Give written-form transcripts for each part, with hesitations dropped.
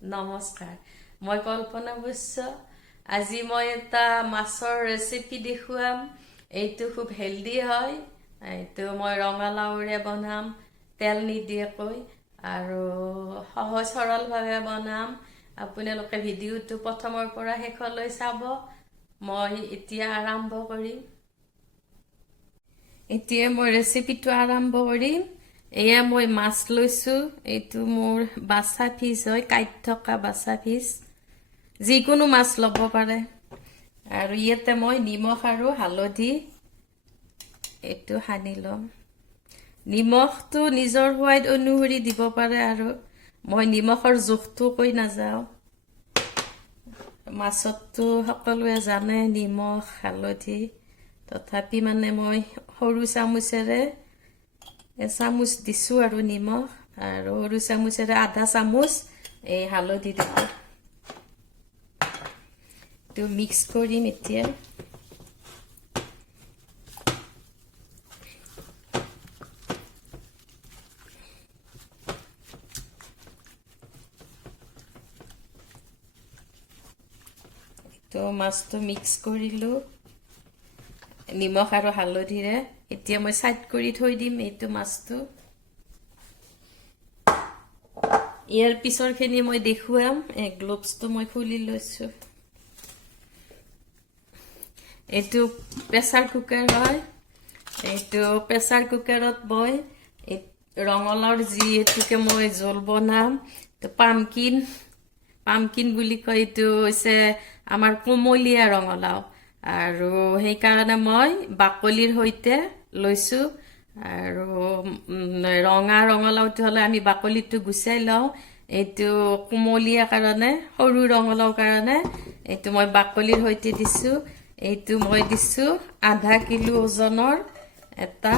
নমস্কাৰ মই কল্পনা বৈশ্য আজি মই এটা মাছৰ ৰেচিপি দেখুৱাম এইটো খুব হেলদি হয় এইটো মই ৰঙালাওৰে বনাম তেল নিদিয়াকৈ আৰু সহজ সৰলভাৱে বনাম আপোনালোকে ভিডিঅ'টো প্ৰথমৰ পৰা শেষলৈ চাব মই এতিয়া আৰম্ভ কৰিম এতিয়া মই ৰেচিপিটো আৰম্ভ কৰিম এয়া মই মাছ লৈছো এইটো মোৰ বাছা ফিছ হয় কাইট থকা বাছা ফিছ যিকোনো মাছ ল'ব পাৰে আৰু ইয়াতে মই নিমখ আৰু হালধি এইটো সানি লম নিমখটো নিজৰ সোৱাদ অনুসৰি দিব পাৰে আৰু মই নিমখৰ জোখটো কৈ নাযাওঁ মাছতো সকলোৱে জানে নিমখ হালধি তথাপি মানে মই সৰু চামুচেৰে চামুচ দিছো আৰু নিমখ আৰু সৰু চামুচেৰে আধা চামুচ এই হালধি দিছো তো মিক্স কৰিম এতিয়া তো মাছটো মিক্স কৰিলো নিমখ আৰু হালধিৰে এতিয়া মই সাইড কৰি থৈ দিম এইটো মাছটো ইয়াৰ পিছৰখিনি মই দেখুৱাম গ্লোভছটো মই খুলি লৈছো এইটো প্ৰেছাৰ কুকাৰ হয় এইটো প্ৰেছাৰ কুকাৰত মই ৰঙালাওৰ যিহেতুকে মই জোল বনাম তো পামকিন বুলি কয় এইটো হৈছে আমাৰ কোমলীয়া ৰঙালাও আৰু সেইকাৰণে মই বাকলিৰ সৈতে লৈছো আৰু ৰঙা ৰঙালাওটো হলে আমি বাকলিটো গুচাই লওঁ এইটো কোমলীয়া কাৰণে সৰু ৰঙালাও কাৰণে এইটো মই বাকলিৰ সৈতে দিছো এইটো মই দিছো আধা কিলো ওজনৰ এটা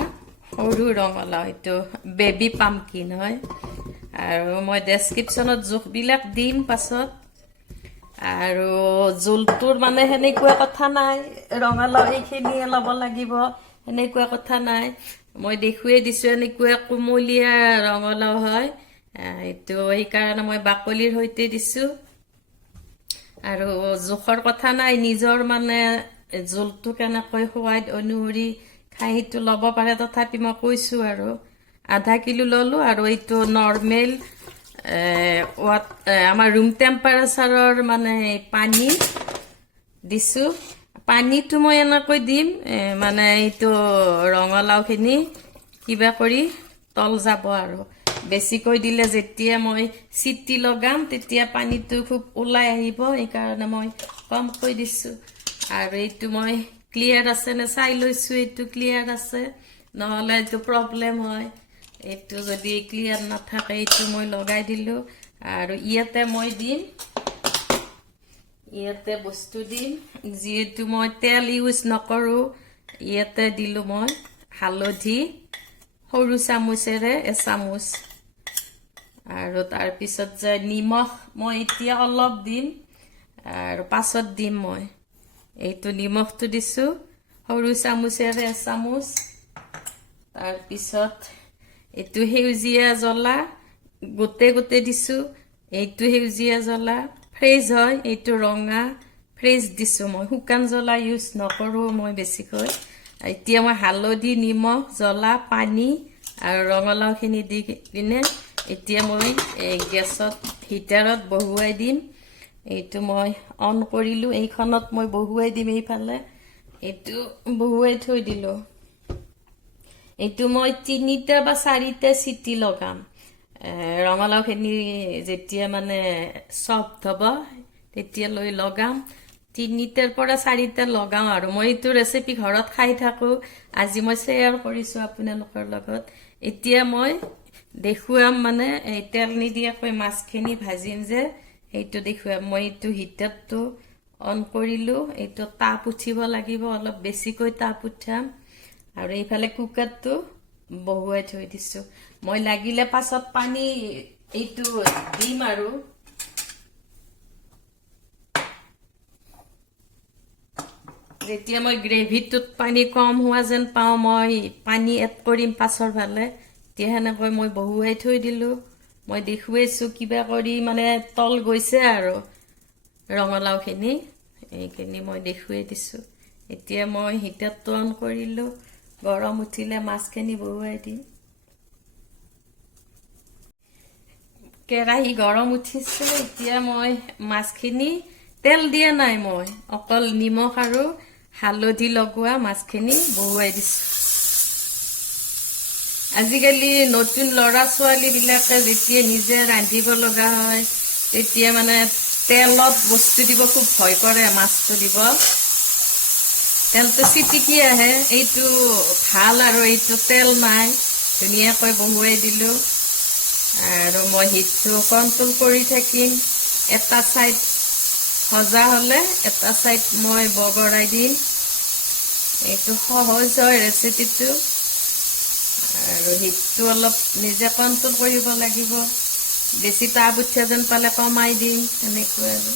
সৰু ৰঙালাও এইটো বেবি পামকিন হয় আৰু মই ডেসক্ৰিপচনত জোখবিলাক দিম পাছত আৰু জোলটোৰ মানে হেনেকুৱা কথা নাই ৰঙালাও এইখিনিয়ে ল'ব লাগিব হেনেকুৱা কথা নাই মই দেখুৱাই দিছো এনেকুৱা কোমলীয়া ৰঙালাও হয় এইটো এই কাৰণে মই বাকলিৰ সৈতে দিছো আৰু জোখৰ কথা নাই নিজৰ মানে জোলটো কেনেকৈ সোৱাদ অনুসৰি খাইটো ল'ব পাৰে তথাপি মই কৈছো আৰু আধা কিলো ললো আৰু এইটো নৰ্মেল আমাৰ ৰুম টেম্পাৰেচাৰৰ মানে পানী দিছো পানীটো মই এনেকৈ দিম মানে এইটো ৰঙালাওখিনি কিবা কৰি তল যাব আৰু বেছিকৈ দিলে যেতিয়া মই চিটি লগাম তেতিয়া পানীটো খুব ওলাই আহিব এই কাৰণে মই কমকৈ দিছো আৰু এইটো মই ক্লিয়াৰ আছে নে চাই লৈছো এইটো ক্লিয়াৰ আছে নহলে এইটো প্ৰবলেম হয় এইটো যদি ক্লিয়াৰ নাথাকে এইটো মই লগাই দিলো আৰু ইয়াতে মই দিম ইয়াতে বস্তু দিম যেহেতু মই তেল ইউজ নকৰো ইয়াতে দিলো মই হালধি সৰু চামুচেৰে এচামুচ আৰু তাৰ পিছত যে নিমখ মই এতিয়া অলপ দিম আৰু পাছত দিম মই এইটো নিমখটো দিছো সৰু চামুচেৰে এচামুচ তাৰ পিছত এইটো সেউজীয়া জ্বলা গোটে দিছো এইটো সেউজীয়া জ্বলা ফ্ৰেছ হয় এইটো ৰঙা ফ্ৰেছ দিছো মই শুকান জ্বলা ইউজ নকৰো মই বেছিকৈ এতিয়া মই হালধি নিমখ জ্বলা পানী আৰু ৰঙালাওখিনি দি কিনে এতিয়া মই গেছত হিটাৰত বহুৱাই দিম এইটো মই অন কৰিলো এইখনত মই বহুৱাই দিম এইফালে এইটো বহুৱাই থৈ দিলো এইটো মই 3টা বা 4টা চিটি লগাম ৰঙালাওখিনি যেতিয়া মানে সফট হ'ব তেতিয়া লৈ লগাম 3টাৰ পৰা 4টা লগাম আৰু মই এইটো ৰেচিপি ঘৰত খাই থাকো আজি মই শ্বেয়াৰ কৰিছো আপোনালোকৰ লগত এতিয়া মই দেখুৱাম মানে এই তেল নিদিয়াকৈ মাছখিনি ভাজিম যে এইটো দেখুৱাম মই এইটো হিটাৰটো অন কৰিলো এইটো তাপ উঠিব লাগিব অলপ বেছিকৈ তাপ উঠাম আৰু এইফালে কুকাৰটো বহুৱাই থৈ দিছো মই লাগিলে পাছত পানী এইটো দিম আৰু যেতিয়া মই গ্ৰেভিটোত পানী কম হোৱা যেন পাওঁ মই পানী এড কৰিম পাছৰ ফালে তেতিয়া হেনেকৈ মই বহুৱাই থৈ দিলো মই দেখুৱাইছোঁ কিবা কৰি মানে তল গৈছে আৰু ৰঙালাওখিনি এইখিনি মই দেখুৱাই দিছোঁ এতিয়া মই হিটাৰটো অন কৰিলোঁ গৰম উঠিলে মাছখিনি বহুৱাই দিম কেৰাহী গৰম উঠিছে এতিয়া মই মাছখিনি তেল দিয়া নাই মই অকল নিমখ আৰু হালধি লগোৱা মাছখিনি বহুৱাই দিছোঁ আজিকালি নতুন ল'ৰা ছোৱালীবিলাকে যেতিয়া নিজে ৰান্ধিব লগা হয় তেতিয়া মানে তেলত বস্তু দিব খুব ভয় কৰে মাছটো দিব তেলটো চিটিকি আহে এইটো ভাল আৰু এইটো তেল নাই ধুনীয়াকৈ বহুৱাই দিলোঁ আৰু মই হিটটো কণ্ট্ৰোল কৰি থাকিম এটা সাইড ভজা হলে এটা সাইড মই বগৰাই দিম এইটো সহজ হয় ৰেচিপিটো আৰু হিটটো অলপ নিজে কণ্ট্ৰোল কৰিব লাগিব বেছি তাপ উঠা যেন পালে কমাই দিম এনেকৈ আৰু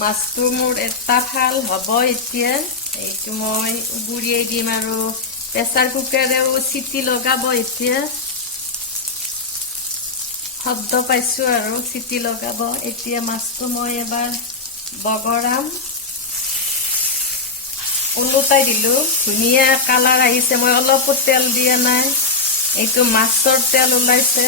মাছটো মোৰ এটা ফাল হ'ব এতিয়া এইটো মই উবুৰিয়াই দিম আৰু প্ৰেছাৰ কুকাৰেও চিটি লগাব এতিয়া শব্দ পাইছোঁ আৰু চিটি লগাব এতিয়া মাছটো মই এবাৰ বগৰাম ওলোটাই দিলোঁ ধুনীয়া কালাৰ আহিছে মই অলপো তেল দিয়া নাই এইটো মাছৰ তেল ওলাইছে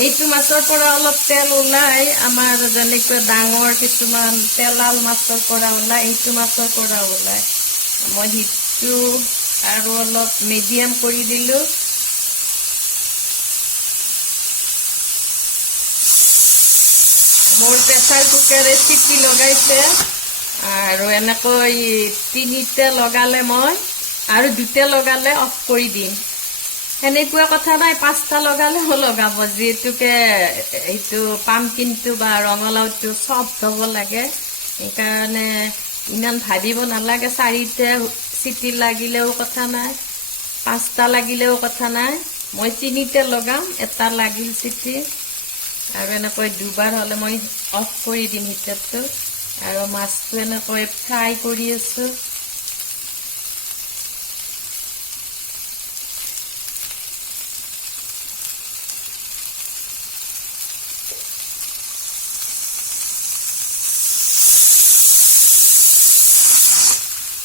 এইটো মাছৰ পৰা অলপ তেল ওলাই আমাৰ যেনেকৈ ডাঙৰ কিছুমান তেলাল মাছৰ পৰা ওলাই এইটো মাছৰ পৰা ওলাই মই হিটটো আৰু অলপ মিডিয়াম কৰি দিলোঁ মোৰ প্ৰেছাৰ কুকাৰে চিটি লগাইছে আৰু এনেকৈ তিনিটা লগালে মই আৰু দুটা লগালে অফ কৰি দিম সেনেকুৱা কথা নাই পাঁচটা লগালেও লগাব যিহেতুকে এইটো পামকিনটো বা ৰঙালাওটো সফ্ট হ'ব লাগে সেইকাৰণে ইমান ভাজিব নালাগে চাৰিটা চিটি লাগিলেও কথা নাই পাঁচটা লাগিলেও কথা নাই মই তিনিটা লগাম এটা লাগিল চিটি আৰু এনেকৈ দুবাৰ হ'লে মই অফ কৰি দিম হিটাৰটো আৰু মাছটো এনেকৈ ফ্ৰাই কৰি আছোঁ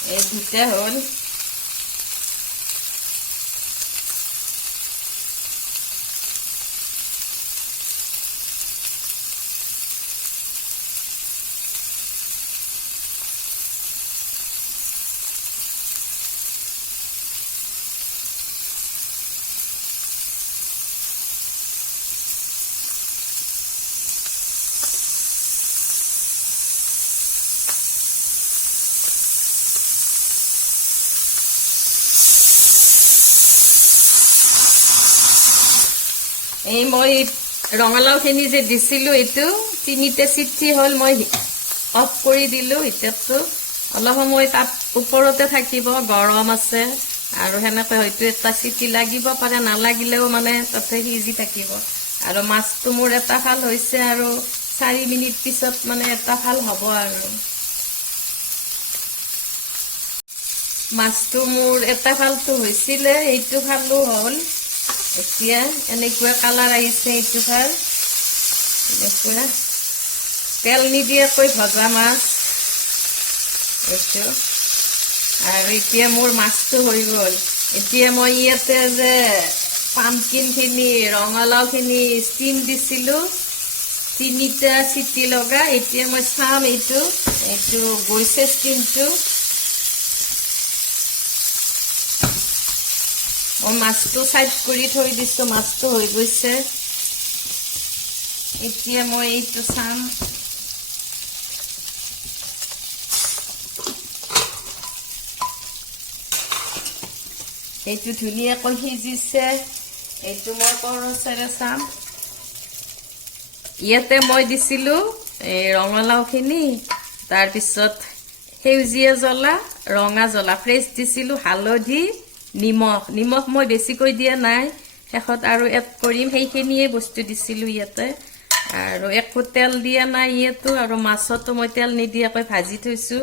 এই দুটা হ'ল এই মই ৰঙালাওখিনি যে দিছিলোঁ এইটো তিনিটা চিটি হ'ল মই অফ কৰি দিলোঁ হিটাৰটো অলপ সময় তাত ওপৰতে থাকিব গৰম আছে আৰু সেনেকৈ হয়তো এটা চিটি লাগিব পাৰে নালাগিলেও মানে তাতে সিজি থাকিব আৰু মাছটো মোৰ এটা ফাল হৈছে আৰু 4 মিনিট পিছত মানে এটা ফাল হ'ব আৰু মাছটো মোৰ এটা ফালটো হৈছিলে এইটো ফালো হ'ল এতিয়া এনেকুৱা কালাৰ আহিছে এইটো ভাল এনেকুৱা তেল নিদিয়াকৈ ভজা মাছ এইটো আৰু এতিয়া মোৰ মাছটো হৈ গ'ল এতিয়া মই ইয়াতে যে পামকিনখিনি ৰঙালাওখিনি ষ্টিম দিছিলোঁ তিনিটা চিটি লগা এতিয়া মই চাম এইটো গৈছে ষ্টিমটো মই মাছটো সাইড কৰি থৈ দিছোঁ মাছটো হৈ গৈছে এতিয়া মই এইটো চাম এইটো ধুনীয়াকৈ সিজিছে এইটো মই কৰচেৰে চাম ইয়াতে মই দিছিলোঁ এই ৰঙালাওখিনি তাৰপিছত সেউজীয়া জ্বলা ৰঙা জ্বলা ফ্ৰেছ দিছিলোঁ হালধি নিমখ মই বেছিকৈ দিয়া নাই শেষত আৰু এড কৰিম সেইখিনিয়ে বস্তু দিছিলোঁ ইয়াতে আৰু একো তেল দিয়া নাই ইয়াতো আৰু মাছতো মই তেল নিদিয়াকৈ ভাজি থৈছোঁ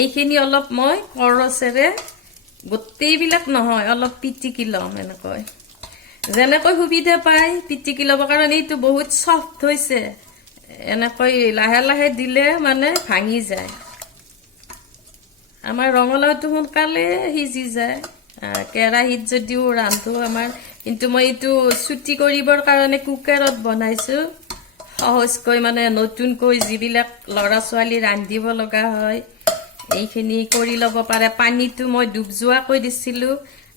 এইখিনি অলপ মই কৰচেৰে গোটেইবিলাক নহয় অলপ পিটিকি ল'ম এনেকৈ যেনেকৈ সুবিধা পাই পিটিকি ল'ব কাৰণ এইটো বহুত সফ্ট হৈছে এনেকৈ লাহে লাহে দিলে মানে ভাঙি যায় আমাৰ ৰঙালাওটো সোনকালে সিজি যায় কেৰাহীত যদিও ৰান্ধো আমাৰ কিন্তু মই এইটো ছুটি কৰিবৰ কাৰণে কুকাৰত বনাইছো সহজকৈ মানে নতুনকৈ যিবিলাক লৰা ছোৱালী ৰান্ধিব লগা হয় এইখিনি কৰি ল'ব পাৰে পানীটো মই ডুব যোৱাকৈ দিছিলো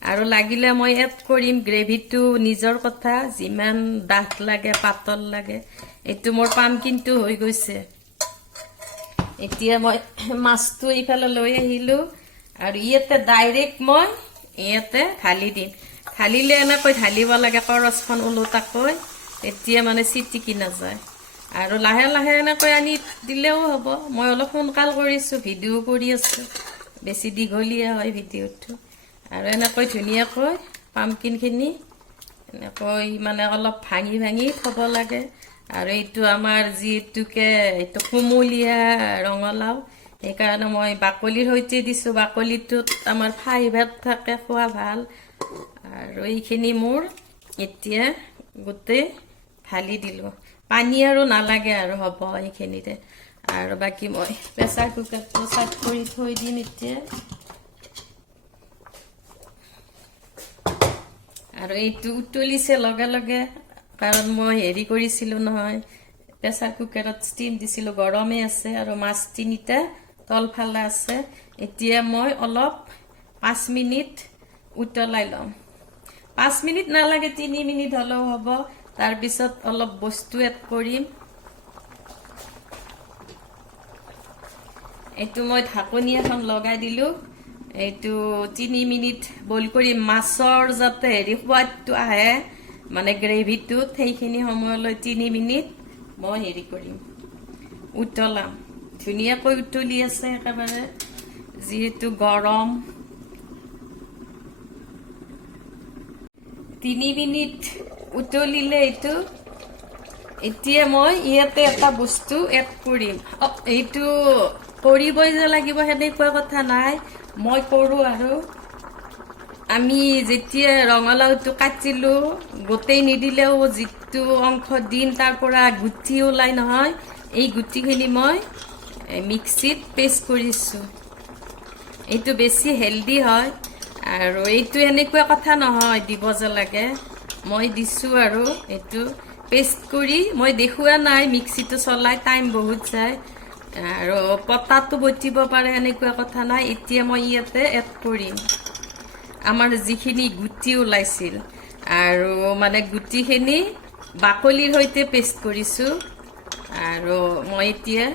আৰু লাগিলে মই এড কৰিম গ্ৰেভিটো নিজৰ কথা যিমান ডাঠ লাগে পাতল লাগে এইটো মোৰ পামকিনটো হৈ গৈছে এতিয়া মই মাছটো এইফালে লৈ আহিলো আৰু ইয়াতে ডাইৰেক্ট মই ইয়াতে ঢালি দিম ঢালিলে এনেকৈ ঢালিব লাগে কৰচখন ওলোটাকৈ এতিয়া মানে চিটিকি নাযায় আৰু লাহে লাহে এনেকৈ আনি দিলেও হ'ব মই অলপ সোনকাল কৰিছো ভিডিও কৰি আছো বেছি দীঘলীয়া হয় ভিডিওটো আৰু এনেকৈ ধুনীয়াকৈ পামকিনখিনি এনেকৈ মানে অলপ ভাঙি ভাঙি থব লাগে আৰু এইটো আমাৰ যিটোকে এইটো কুমলীয়া ৰঙালাও সেইকাৰণে মই বাকলিৰ সৈতে দিছো বাকলিটোত আমাৰ ফাইবাৰ থাকে খোৱা ভাল আৰু এইখিনি মোৰ এতিয়া গোটেই ঢালি দিলো পানী আৰু নালাগে আৰু হ'ব এইখিনিতে আৰু বাকি মই প্ৰেছাৰ কুকাৰটো চাট কৰি থৈ দিম এতিয়া আৰু এইটো উতলিছে লগে লগে কাৰণ মই হেৰি কৰিছিলো নহয় প্ৰেছাৰ কুকাৰত ষ্টিম দিছিলো গৰমে আছে আৰু মাছ তিনিটা তলফালে আছে এতিয়া মই অলপ 5 মিনিট উতলাই লম 5 মিনিট নালাগে 3 মিনিট হলেও হ'ব তাৰ পিছত অলপ বস্তু এড কৰিম এইটো মই ঢাকনি এখন লগাই দিলো এইটো 3 মিনিট বইল কৰি মাছৰ যাতে হেৰি সোৱাদটো আহে মানে গ্ৰেভিটো সেইখিনি সময়লৈ 3 মিনিট মই হেৰি কৰিম উতলাম ধুনীয়াকৈ উতলি আছে একেবাৰে যিহেতু গৰম 3 মিনিট উতলিলে এইটো এতিয়া মই ইয়াতে এটা বস্তু এড কৰিম এইটো কৰিবই যে লাগিব হেনেকুৱা কথা নাই মই কৰো আৰু আমি যেতিয়া ৰঙালাওটো কাটিলো গোটেই নিদিলেও যিটো অংশ দিন তাৰ পৰা গুটি ওলাই নহয় এই গুটিখিনি মই মিক্সিত পেষ্ট কৰিছো এইটো বেছি হেলদি হয় আৰু এইটো এনেকুৱা কথা নহয় দিব যে লাগে মই দিছো আৰু এইটো পেষ্ট কৰি মই দেখুৱা নাই মিক্সিটো চলাই টাইম বহুত যায় আৰু পটাটো বটিব পাৰে এনেকুৱা কথা নাই এতিয়া মই ইয়াতে এড কৰিম আমাৰ যিখিনি গুটি ওলাইছিল আৰু মানে গুটিখিনি বাকলিৰ সৈতে পেষ্ট কৰিছো আৰু মই এতিয়া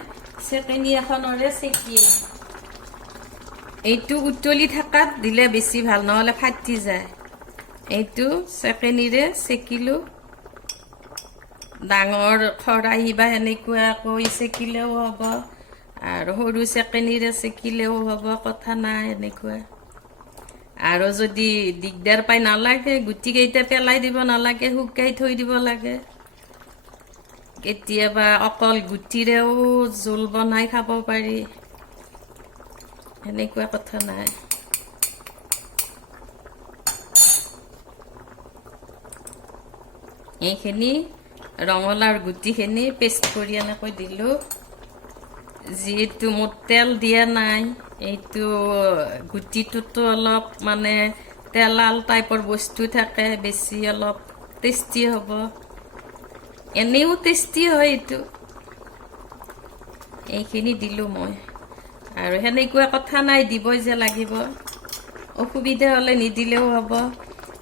চেকেনি এখনৰে চেকিম এইটো উতলি থাকাত দিলে বেছি ভাল নহলে ফাটি যায় এইটো চেকেনিৰে চেকিলো ডাঙৰ খৰাহি বা এনেকুৱাকৈ চেকিলেও হ'ব আৰু সৰু চেকেনিৰে চেকিলেও হ'ব কথা নাই এনেকুৱা আৰু যদি দিগদাৰ পাই নালাগে গুটি কেইটা পেলাই দিব নালাগে শুকাই থৈ দিব লাগে কেতিয়াবা অকল গুটিৰেও জোল বনাই খাব পাৰি এনেকুৱা কথা নাই এইখিনি ৰঙালাওৰ গুটিখিনি পেষ্ট কৰি এনেকৈ দিলো যিহেতু মোৰ তেল দিয়া নাই এইটো গুটিটোতো অলপ মানে তেলাল টাইপৰ বস্তু থাকে বেছি অলপ টেষ্টি হ'ব এনেও টেষ্টি হয় এইটো এইখিনি দিলো মই আৰু হেনেকুৱা কথা নাই দিবই যে লাগিব অসুবিধা হলে নিদিলেও হ'ব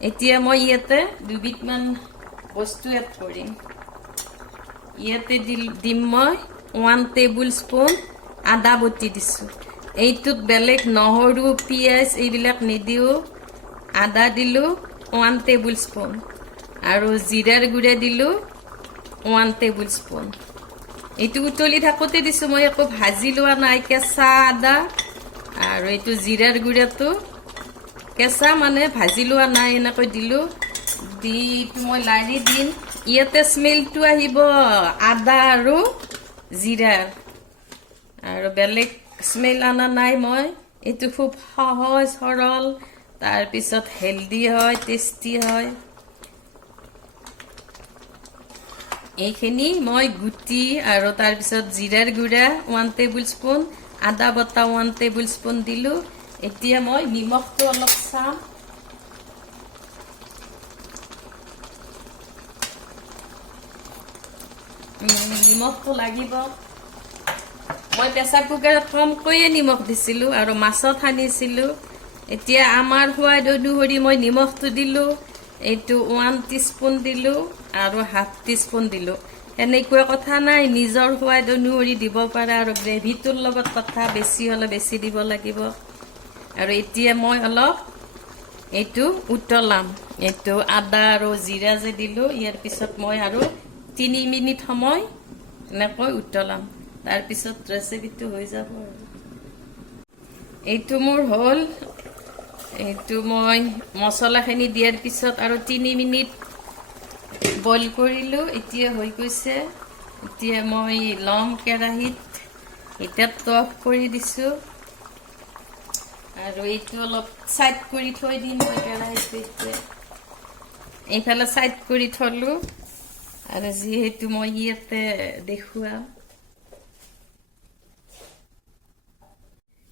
এতিয়া মই ইয়াতে দুবিধমান বস্তু এড কৰিম ইয়াতে দিম মই 1 টেবুল স্পুন আদা বটি দিছো এইটোত বেলেগ নহৰু পিয়াজ এইবিলাক নিদিও আদা দিলো 1 টেবুল স্পুন আৰু জিৰাৰ গুড়া দিলো 1 টেবুল স্পুন এইটো উতলি থাকোতে দিছো মই একো ভাজি লোৱা নাই কেঁচা আদা আৰু এইটো জিৰাৰ গুড়াটো কেঁচা মানে ভাজি লোৱা নাই এনেকৈ দিলো দি মই লাৰি দিম ইয়াতে স্মেলটো আহিব আদা আৰু জিৰাৰ আৰু বেলেগ স্মেল আনা নাই মই এইটো খুব সহজ সৰল তাৰপিছত হেলদি হয় টেষ্টি হয় এইখিনি মই গুটি আৰু তাৰপিছত জিৰাৰ গুড়া 1 টেবুল স্পুন আদা বটা 1 টেবুল স্পুন দিলো এতিয়া মই নিমখটো অলপ চাম নিমখটো লাগিব মই প্ৰেছাৰ কুকাৰত কমকৈয়ে নিমখ দিছিলো আৰু মাছত সানিছিলো এতিয়া আমাৰ সোৱাদ অনুসৰি মই নিমখটো দিলো এইটো 1 টিস্পুন দিলো আৰু হাফ টিস্পুন দিলো এনেকুৱা কথা নাই নিজৰ সোৱাদ অনুসৰি দিব পাৰা আৰু গ্ৰেভিটোৰ লগত কথা বেছি হলে বেছি দিব লাগিব আৰু এতিয়া মই অলপ এইটো উতলাম এইটো আদা আৰু জিৰা যে দিলো ইয়াৰ পিছত মই আৰু 3 মিনিট সময় এনেকৈ উতলাম তাৰপিছত ৰেচিপিটো হৈ যাব এইটো মোৰ হ'ল এইটো মই মছলাখিনি দিয়াৰ পিছত আৰু 3 মিনিট বইল কৰিলো এতিয়া হৈ গৈছে এতিয়া মই লম কেৰাহীত হিটটো অফ কৰি দিছো আৰু এইটো অলপ সাইড কৰি থৈ দিম মই কেৰাহীটো এইফালে সাইড কৰি থলো আৰু যিহেতু মই ইয়াতে দেখুৱাম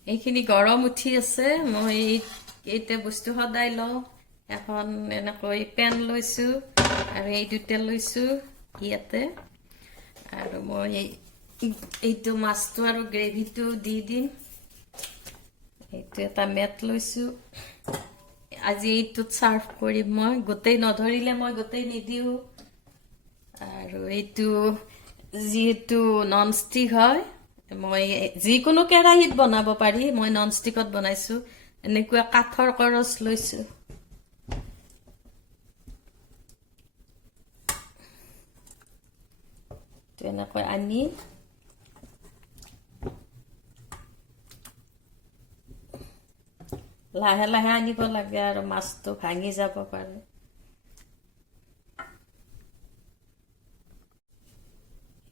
এইখিনি গৰম উঠি আছে মই এইটা বস্তু সদায় লওঁ এখন এনেকৈ পেন লৈছো আৰু এই দুটা লৈছো ইয়াতে আৰু মই এইটো মাছটো আৰু গ্ৰেভিটো দি দিম এইটো এটা মেট লৈছো আজি এইটোত সাৰ্ভ কৰিম মই গোটেই নধৰিলে মই গোটেই নিদিও আৰু এইটো যেহেতু নন ষ্টিক হয় মই যিকোনো কেৰাহীত বনাব পাৰি মই নন ষ্টিকত বনাইছো এনেকুৱা কাঠৰ কৰচ লৈছো এনেকৈ আনি লাহে লাহে আনিব লাগে আৰু মাছটো ভাঙি যাব পাৰে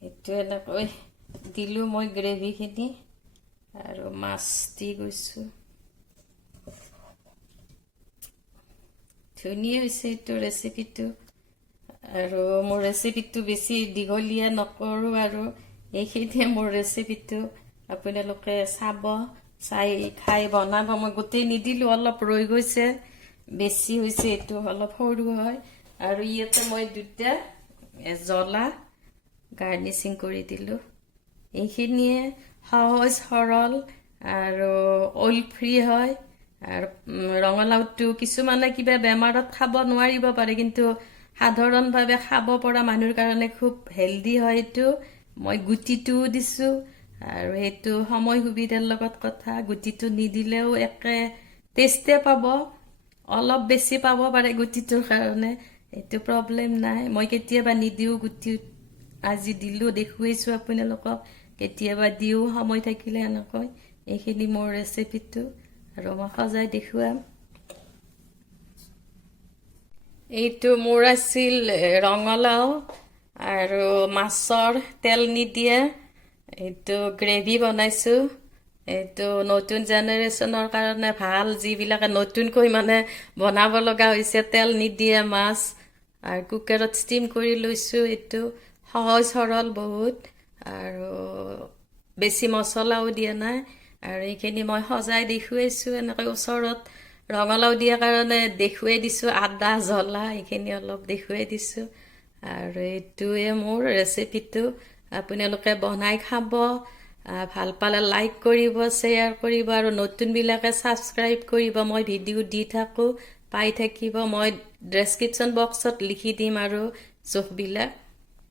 এইটো এনেকৈ দিলো মই গ্ৰেভিখিনি আৰু মাছ দি গৈছো ধুনীয়া হৈছে এইটো ৰেচিপিটো আৰু মোৰ ৰেচিপিটো বেছি দীঘলীয়া নকৰো আৰু এইখিনিয়ে মোৰ ৰেচিপিটো আপোনালোকে চাব চাই খাই বনাব মই গোটেই নিদিলো অলপ ৰৈ গৈছে বেছি হৈছে এইটো অলপ সৰু হয় আৰু ইয়াতে মই দুটা জ্বলা গাৰ্নিচিং কৰি দিলো এইখিনিয়ে সহজ সৰল আৰু অইল ফ্ৰী হয় আৰু ৰঙালাওটো কিছুমানে কিবা বেমাৰত খাব নোৱাৰিব পাৰে কিন্তু সাধাৰণভাৱে খাব পৰা মানুহৰ কাৰণে খুব হেলদি হয় এইটো মই গুটিটো দিছো আৰু এইটো সময় সুবিধাৰ লগত কথা গুটিটো নিদিলেও একে টেষ্টে পাব অলপ বেছি পাব পাৰে গুটিটোৰ কাৰণে এইটো প্ৰব্লেম নাই মই কেতিয়াবা নিদিও গুটি আজি দিলো দেখুৱাইছো আপোনালোকক কেতিয়াবা দিও সময় থাকিলে এনেকৈ এইখিনি মোৰ ৰেচিপিটো আৰু মই সজাই দেখুৱাম এইটো মোৰ আছিল ৰঙালাও আৰু মাছৰ তেল নিদিয়া এইটো গ্ৰেভি বনাইছো এইটো নতুন জেনেৰেশ্যনৰ কাৰণে ভাল যিবিলাকে নতুনকৈ মানে বনাব লগা হৈছে তেল নিদিয়া মাছ আৰু কুকাৰত ষ্টিম কৰি লৈছো এইটো সহজ সৰল বহুত আৰু বেছি মছলাও দিয়া নাই আৰু এইখিনি মই সজাই দেখুৱাইছো এনেকৈ ওচৰত ৰঙালাও দিয়া কাৰণে দেখুৱাই দিছো আদা জ্বলা এইখিনি অলপ দেখুৱাই দিছো আৰু এইটোৱে মোৰ ৰেচিপিটো আপোনালোকে বনাই খাব ভাল পালে লাইক কৰিব শ্বেয়াৰ কৰিব আৰু নতুনবিলাকে সাবস্ক্ৰাইব কৰিব মই ভিডিঅ' দি থাকো পাই থাকিব মই ডেছক্ৰিপশ্যন বক্সত লিখি দিম আৰু জোখবিলাক